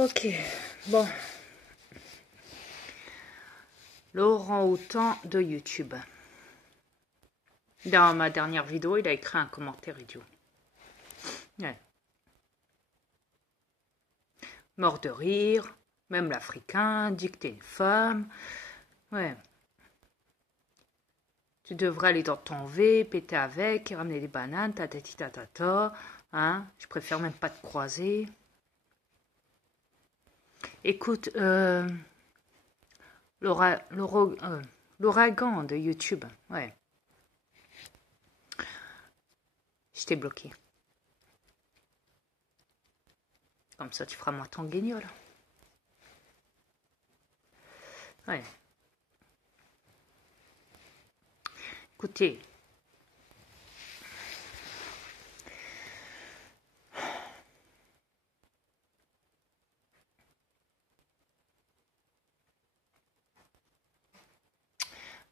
Ok, bon. L'orang-outan de YouTube. Dans ma dernière vidéo, il a écrit un commentaire idiot. Ouais. Mort de rire, même l'Africain, dit que t'es une femme. Ouais. Tu devrais aller dans ton V, péter avec, ramener des bananes, tatati tatata. Hein, je préfère même pas te croiser. Écoute, l'ouragan de YouTube, ouais. Je t'ai bloqué. Comme ça, tu feras moins ton guignol. Ouais. Écoutez.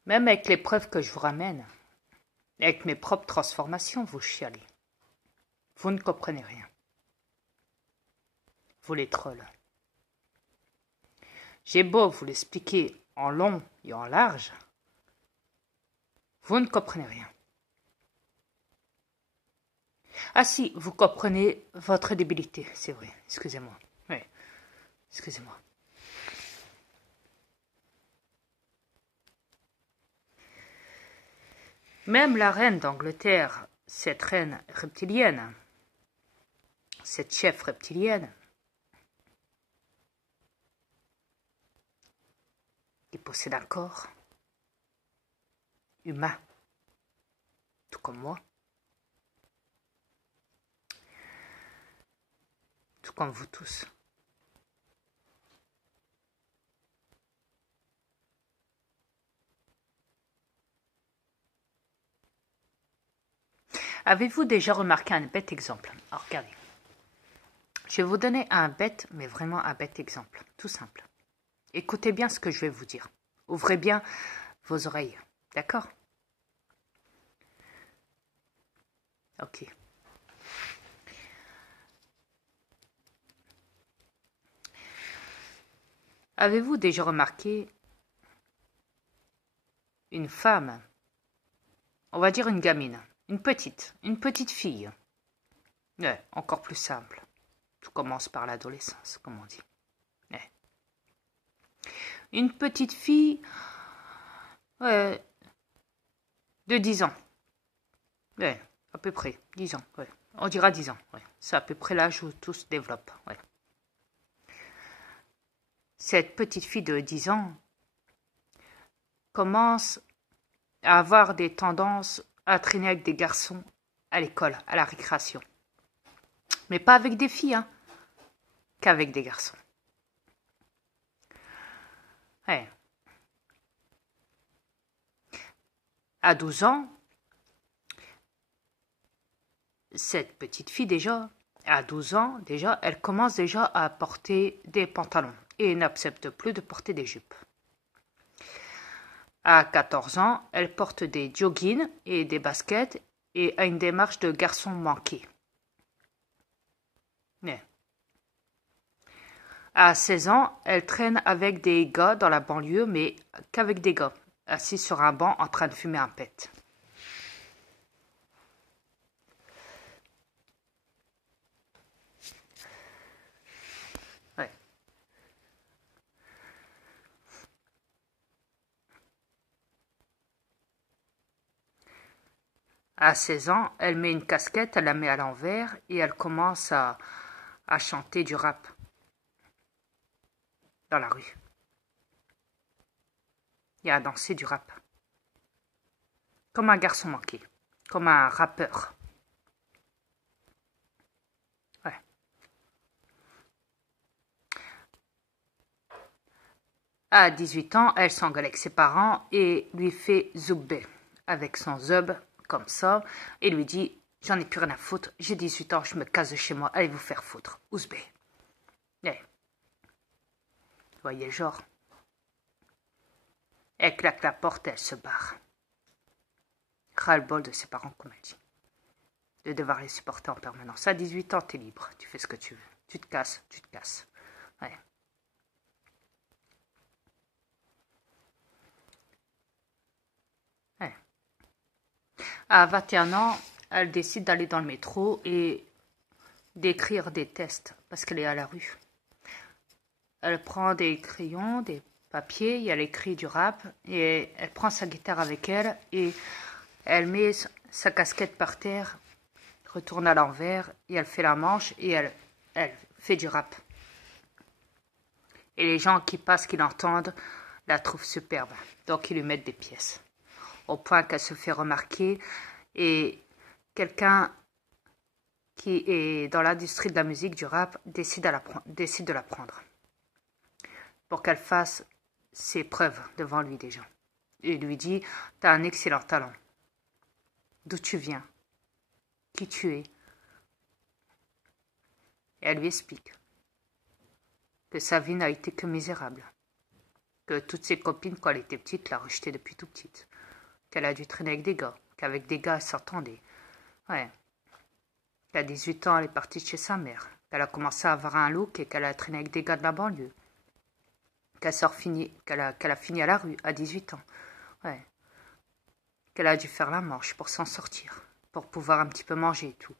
Même avec les preuves que je vous ramène, avec mes propres transformations, vous chialez. Vous ne comprenez rien. Vous les trolls. J'ai beau vous l'expliquer en long et en large, vous ne comprenez rien. Ah si, vous comprenez votre débilité, c'est vrai, excusez-moi. Oui, excusez-moi. Même la reine d'Angleterre, cette reine reptilienne, cette chef reptilienne, qui possède un corps humain, tout comme moi, tout comme vous tous. Avez-vous déjà remarqué un bête exemple? Alors regardez, je vais vous donner un bête, mais vraiment un bête exemple, tout simple. Écoutez bien ce que je vais vous dire. Ouvrez bien vos oreilles, d'accord? Ok. Avez-vous déjà remarqué une femme, on va dire une gamine, une petite fille, ouais, encore plus simple. Tout commence par l'adolescence, comme on dit. Ouais. Une petite fille ouais, de 10 ans. Ouais, à peu près, 10 ans. Ouais. On dira 10 ans. Ouais. C'est à peu près l'âge où tout se développe. Ouais. Cette petite fille de 10 ans commence à avoir des tendances à traîner avec des garçons à l'école, à la récréation. Mais pas avec des filles, hein, qu'avec des garçons. Ouais. À 12 ans, cette petite fille déjà, à 12 ans déjà, elle commence déjà à porter des pantalons et n'accepte plus de porter des jupes. À 14 ans, elle porte des joggings et des baskets et a une démarche de garçon manqué. Mais. À 16 ans, elle traîne avec des gars dans la banlieue, mais qu'avec des gars, assis sur un banc en train de fumer un pet. Ouais. À 16 ans, elle met une casquette, elle la met à l'envers et elle commence à chanter du rap dans la rue. Et à danser du rap. Comme un garçon manqué, comme un rappeur. Ouais. À 18 ans, elle s'engueule avec ses parents et lui fait zoubé avec son zub, comme ça, et lui dit « J'en ai plus rien à foutre, j'ai 18 ans, je me casse de chez moi, allez vous faire foutre, ouzbé. » Ouais. Vous voyez le genre. Elle claque la porte et elle se barre. Ras-le-bol de ses parents, comme elle dit. De devoir les supporter en permanence. À 18 ans, t'es libre, tu fais ce que tu veux. Tu te casses, tu te casses. Ouais. Ouais. À 21 ans, elle décide d'aller dans le métro et d'écrire des tests parce qu'elle est à la rue. Elle prend des crayons, des papiers, et elle écrit du rap et elle prend sa guitare avec elle et elle met sa casquette par terre, retourne à l'envers et elle fait la manche et elle fait du rap. Et les gens qui passent, qui l'entendent, la trouvent superbe. Donc ils lui mettent des pièces. Au point qu'elle se fait remarquer et quelqu'un qui est dans l'industrie de la musique, du rap, décide de la prendre pour qu'elle fasse ses preuves devant lui déjà. Et il lui dit, t'as un excellent talent. D'où tu viens? Qui tu es? Et elle lui explique que sa vie n'a été que misérable, que toutes ses copines, quand elle était petite, l'a rejetée depuis tout petite, qu'elle a dû traîner avec des gars, qu'avec des gars elle s'entendait, ouais, qu'à 18 ans elle est partie de chez sa mère, qu'elle a commencé à avoir un look et qu'elle a traîné avec des gars de la banlieue, qu'elle a fini à la rue à 18 ans, ouais, qu'elle a dû faire la manche pour s'en sortir, pour pouvoir un petit peu manger et tout,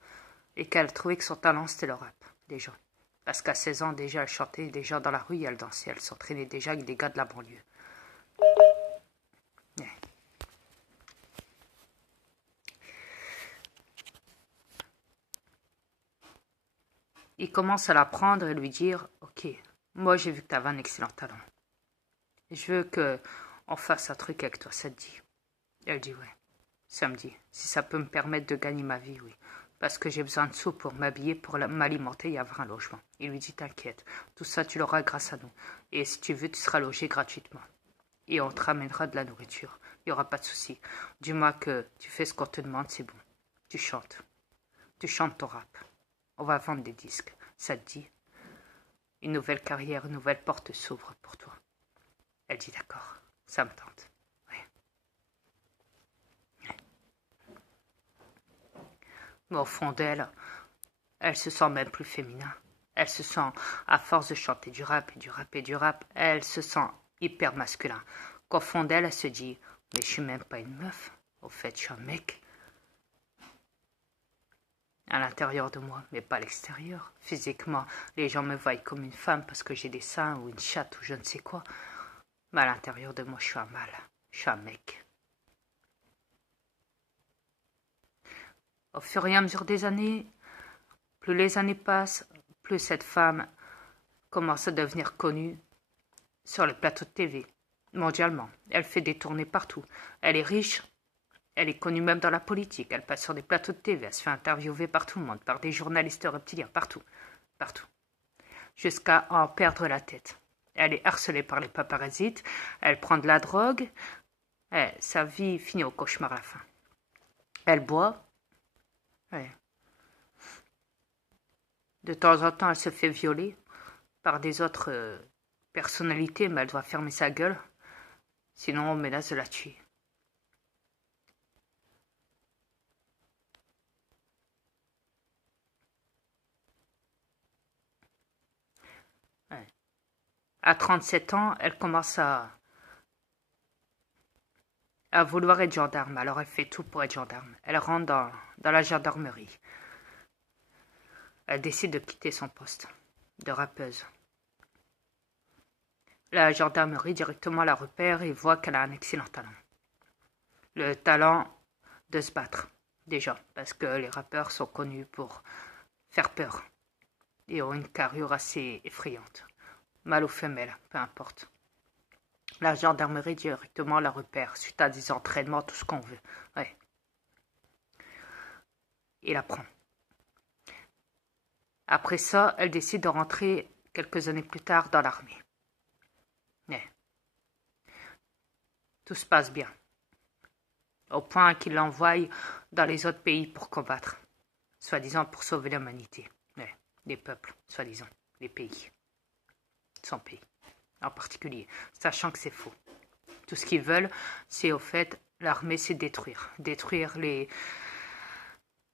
et qu'elle trouvait que son talent c'était le rap, déjà. Parce qu'à 16 ans, déjà, elle chantait déjà dans la rue et elle dansait. Elle s'entraînait déjà avec des gars de la banlieue. Ouais. Il commence à la prendre et lui dire, ok, moi j'ai vu que tu avais un excellent talent. Je veux qu'on fasse un truc avec toi, ça te dit? Elle dit, ouais, ça me dit. Si ça peut me permettre de gagner ma vie, oui. Parce que j'ai besoin de sous pour m'habiller, pour m'alimenter et avoir un logement. Il lui dit, t'inquiète, tout ça tu l'auras grâce à nous. Et si tu veux, tu seras logé gratuitement. Et on te ramènera de la nourriture. Il n'y aura pas de souci. Dis-moi que tu fais ce qu'on te demande, c'est bon. Tu chantes. Tu chantes ton rap. On va vendre des disques. Ça te dit? Une nouvelle carrière, une nouvelle porte s'ouvre pour toi. Elle dit d'accord. Ça me tente. Ouais. Ouais. Mais au fond d'elle, elle se sent même plus féminin. Elle se sent, à force de chanter du rap et du rap et du rap, elle se sent hyper masculin. Qu'au fond d'elle, elle se dit, mais je suis même pas une meuf. Au fait, je suis un mec. À l'intérieur de moi, mais pas à l'extérieur. Physiquement, les gens me voient comme une femme parce que j'ai des seins ou une chatte ou je ne sais quoi. Mais à l'intérieur de moi, je suis un mâle. Je suis un mec. Au fur et à mesure des années, plus les années passent, plus cette femme commence à devenir connue sur les plateaux de TV, mondialement. Elle fait des tournées partout. Elle est riche. Elle est connue même dans la politique. Elle passe sur des plateaux de TV. Elle se fait interviewer par tout le monde, par des journalistes reptiliens, partout. Partout. Jusqu'à en perdre la tête. Elle est harcelée par les paparazzites. Elle prend de la drogue. Sa vie finit au cauchemar à la fin. Elle boit. Ouais. De temps en temps, elle se fait violer par des autres personnalités, mais elle doit fermer sa gueule. Sinon, on menace de la tuer. Ouais. À 37 ans, elle commence à vouloir être gendarme. Alors elle fait tout pour être gendarme. Elle rentre dans la gendarmerie. Elle décide de quitter son poste de rappeuse. La gendarmerie directement la repère et voit qu'elle a un excellent talent. Le talent de se battre, déjà, parce que les rappeurs sont connus pour faire peur et ont une carrure assez effrayante. Mâle ou femelle, peu importe. La gendarmerie directement la repère, suite à des entraînements, tout ce qu'on veut. Ouais. Et la prend. Après ça, elle décide de rentrer quelques années plus tard dans l'armée. Mais tout se passe bien. Au point qu'il l'envoie dans les autres pays pour combattre. Soi-disant pour sauver l'humanité. Mais les peuples, soi-disant. Les pays. Son pays. En particulier. Sachant que c'est faux. Tout ce qu'ils veulent, c'est au fait, l'armée, c'est détruire. Détruire les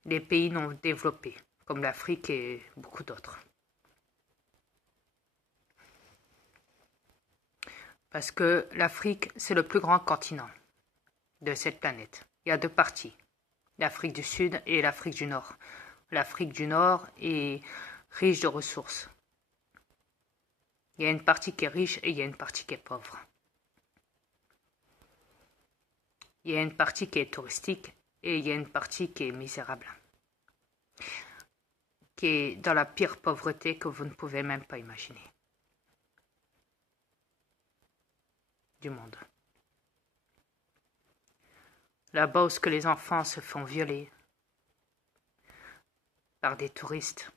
pays non développés. Comme l'Afrique et beaucoup d'autres. Parce que l'Afrique, c'est le plus grand continent de cette planète. Il y a deux parties, l'Afrique du Sud et l'Afrique du Nord. L'Afrique du Nord est riche de ressources. Il y a une partie qui est riche et il y a une partie qui est pauvre. Il y a une partie qui est touristique et il y a une partie qui est misérable, qui est dans la pire pauvreté que vous ne pouvez même pas imaginer du monde. Là-bas où les enfants se font violer par des touristes,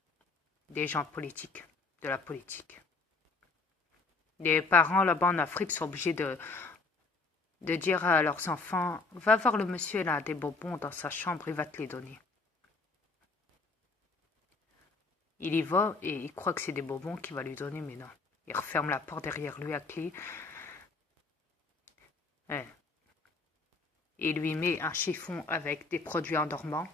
des gens politiques, de la politique. Les parents là-bas en Afrique sont obligés de dire à leurs enfants « Va voir le monsieur là, des bonbons dans sa chambre, il va te les donner. » Il y va et il croit que c'est des bonbons qu'il va lui donner, mais non. Il referme la porte derrière lui à clé. Et il lui met un chiffon avec des produits endormants.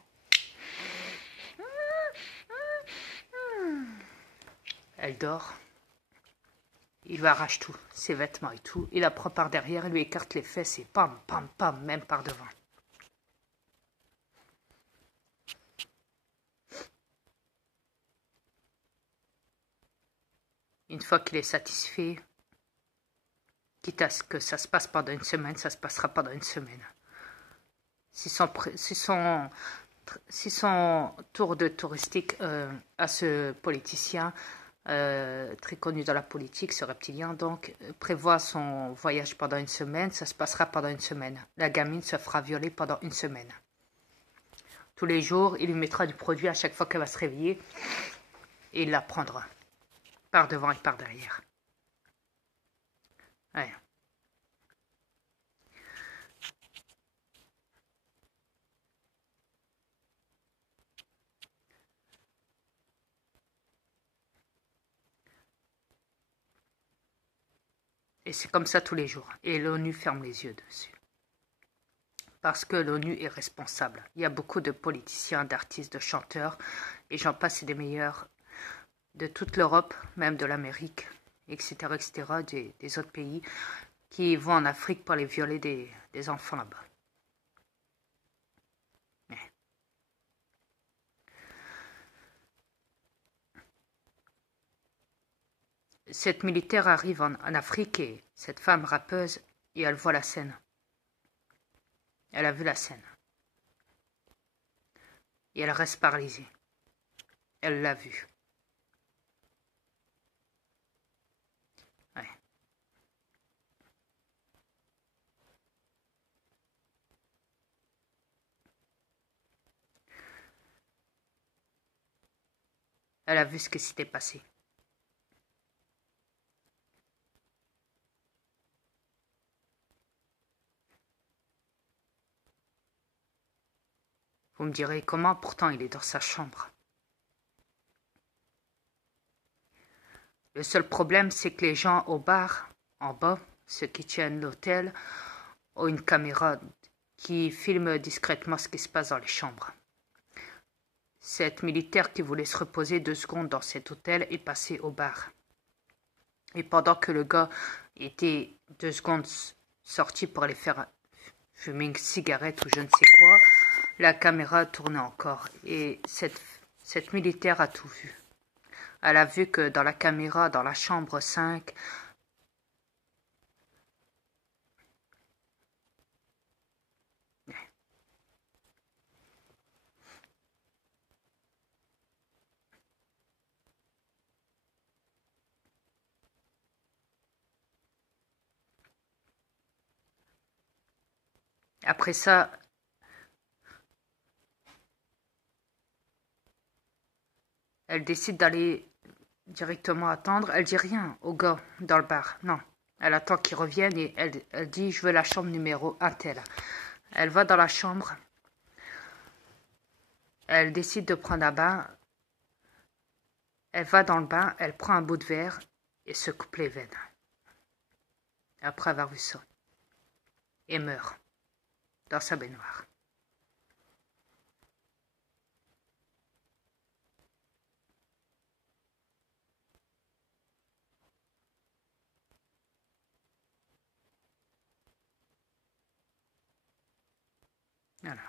Elle dort. Il lui arrache tout, ses vêtements et tout. Il la prend par derrière, il lui écarte les fesses et pam, pam, pam, même par devant. Une fois qu'il est satisfait, quitte à ce que ça se passe pendant une semaine, ça se passera pendant une semaine. Si son tour de touristique à ce politicien très connu dans la politique, ce reptilien, donc prévoit son voyage pendant une semaine, ça se passera pendant une semaine. La gamine se fera violer pendant une semaine. Tous les jours, il lui mettra du produit à chaque fois qu'elle va se réveiller et il la prendra par devant et par derrière. Ouais. Et c'est comme ça tous les jours. Et l'ONU ferme les yeux dessus. Parce que l'ONU est responsable. Il y a beaucoup de politiciens, d'artistes, de chanteurs, et j'en passe, c'est des meilleurs de toute l'Europe, même de l'Amérique, etc., des autres pays, qui vont en Afrique pour aller violer des enfants là-bas. Cette militaire arrive en Afrique et cette femme rappeuse, et elle voit la scène. Elle a vu la scène. Et elle reste paralysée. Elle l'a vue. Ouais. Elle a vu ce qui s'était passé. Vous me direz comment, pourtant il est dans sa chambre. Le seul problème, c'est que les gens au bar, en bas, ceux qui tiennent l'hôtel, ont une caméra qui filme discrètement ce qui se passe dans les chambres. Cette militaire qui voulait se reposer 2 secondes dans cet hôtel est passée au bar. Et pendant que le gars était 2 secondes sorti pour aller faire fumer une cigarette ou je ne sais quoi, la caméra tournait encore. Et cette militaire a tout vu. Elle a vu que dans la caméra, dans la chambre 5, après ça, elle décide d'aller directement attendre. Elle dit rien au gars dans le bar. Non. Elle attend qu'il revienne et elle dit « Je veux la chambre numéro un tel ». Elle va dans la chambre. Elle décide de prendre un bain. Elle va dans le bain. Elle prend un bout de verre et se coupe les veines. Après avoir vu ça. Et meurt dans sa baignoire. Voilà.